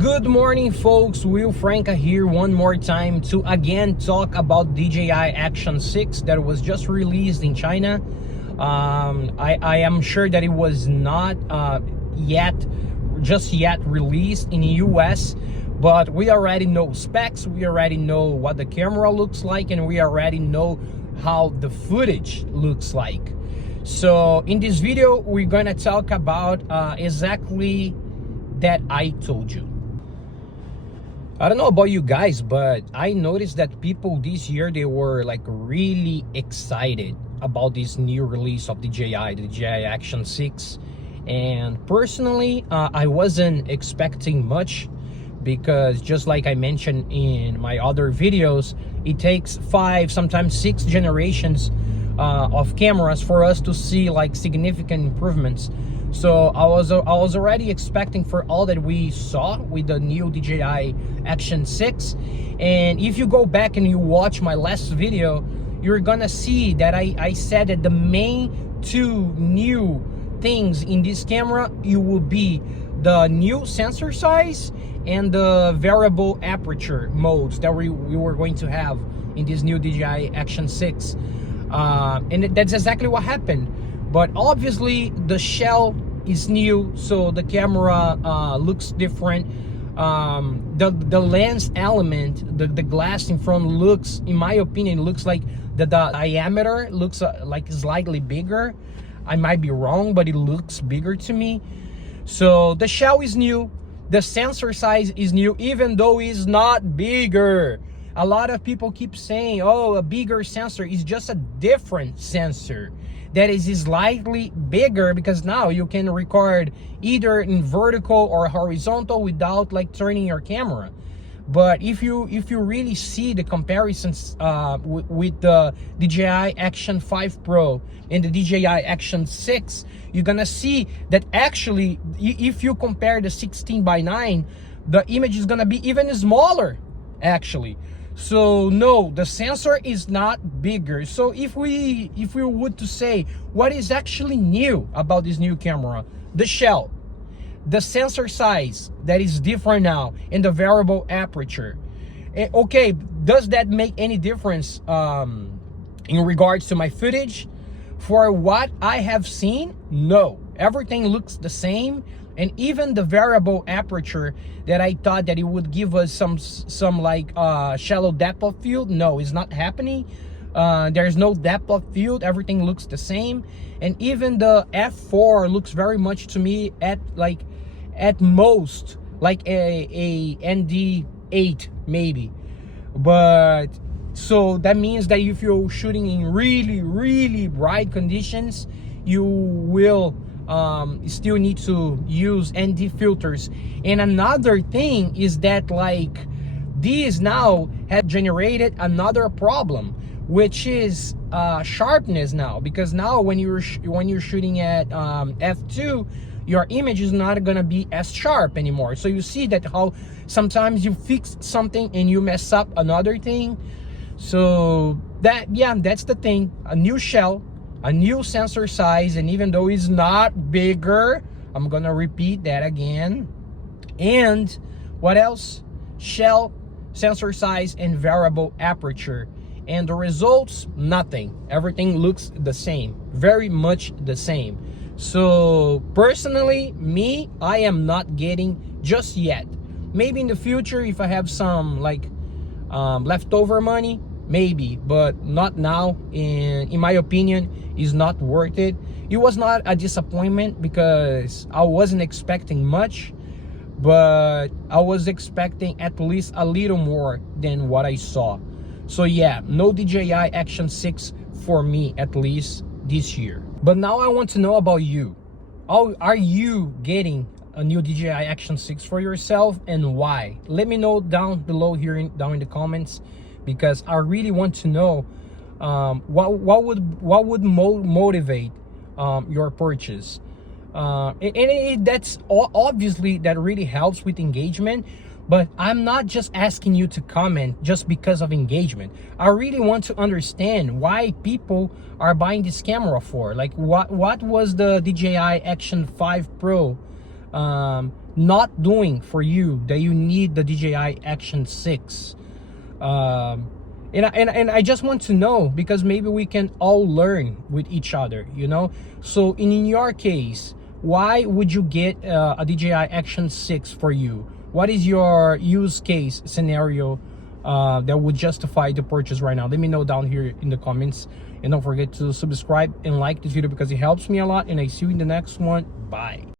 Good morning, folks. Will Franca here one more time to again talk about DJI Action 6 that was just released in China. I am sure that it was not yet released in the US, but we already know specs, we already know what the camera looks like, and we already know how the footage looks like. So in this video, we're gonna talk about exactly that I told you. I don't know about you guys, but I noticed that people this year, they were like really excited about this new release of the DJI Action 6. And personally, I wasn't expecting much because just like I mentioned in my other videos, it takes 5, sometimes 6 generations of cameras for us to see like significant improvements. So I was already expecting for all that we saw with the new DJI Action 6. And if you go back and you watch my last video, you're gonna see that I said that the main 2 new things in this camera, it will be the new sensor size and the variable aperture modes that we were going to have in this new DJI Action 6. And that's exactly what happened. But obviously the shell is new, so the camera looks different. The lens element, the glass in front looks, in my opinion, looks like the diameter looks like slightly bigger. I might be wrong, but it looks bigger to me. So the shell is new, the sensor size is new, even though it's not bigger. A lot of people keep saying, oh, a bigger sensor is just a different sensor that is slightly bigger, because now you can record either in vertical or horizontal without like turning your camera. But if you really see the comparisons with the DJI Action 5 Pro and the DJI Action 6, you're gonna see that actually if you compare the 16:9, the image is gonna be even smaller actually. So no, the sensor is not bigger. So if we would to say what is actually new about this new camera, the shell, the sensor size that is different now, and the variable aperture. Okay, does that make any difference in regards to my footage? For what I have seen, no. Everything looks the same. And even the variable aperture that I thought that it would give us some like shallow depth of field, no, it's not happening. There's no depth of field. Everything looks the same. And even the f4 looks very much to me at most like a ND8 maybe. But so that means that if you're shooting in really bright conditions, you will still need to use ND filters. And another thing is that like these now have generated another problem, which is sharpness now, because now when you're shooting at f2, your image is not gonna be as sharp anymore. So you see that how sometimes you fix something and you mess up another thing. So that's the thing. A new shell, a new sensor size, and even though it's not bigger, I'm gonna repeat that again. And what else? Shell, sensor size, and variable aperture. And the results, nothing. Everything looks the same, very much the same. So personally, me, I am not getting just yet. Maybe in the future if I have some like leftover money, maybe, but not now. In my opinion, is not worth it. It was not a disappointment because I wasn't expecting much, but I was expecting at least a little more than what I saw. So yeah, no DJI Action 6 for me, at least this year. But now I want to know about you. Are you getting a new DJI Action 6 for yourself, and why? Let me know down below here down in the comments, because I really want to know what would motivate your purchase. And that's obviously that really helps with engagement. But I'm not just asking you to comment just because of engagement. I really want to understand why people are buying this camera for. Like what was the DJI Action 5 Pro not doing for you that you need the DJI Action 6? And I just want to know, because maybe we can all learn with each other, you know. So in your case, why would you get a DJI Action 6 for you? What is your use case scenario that would justify the purchase right now? Let me know down here in the comments, and don't forget to subscribe and like this video because it helps me a lot. And I see you in the next one. Bye.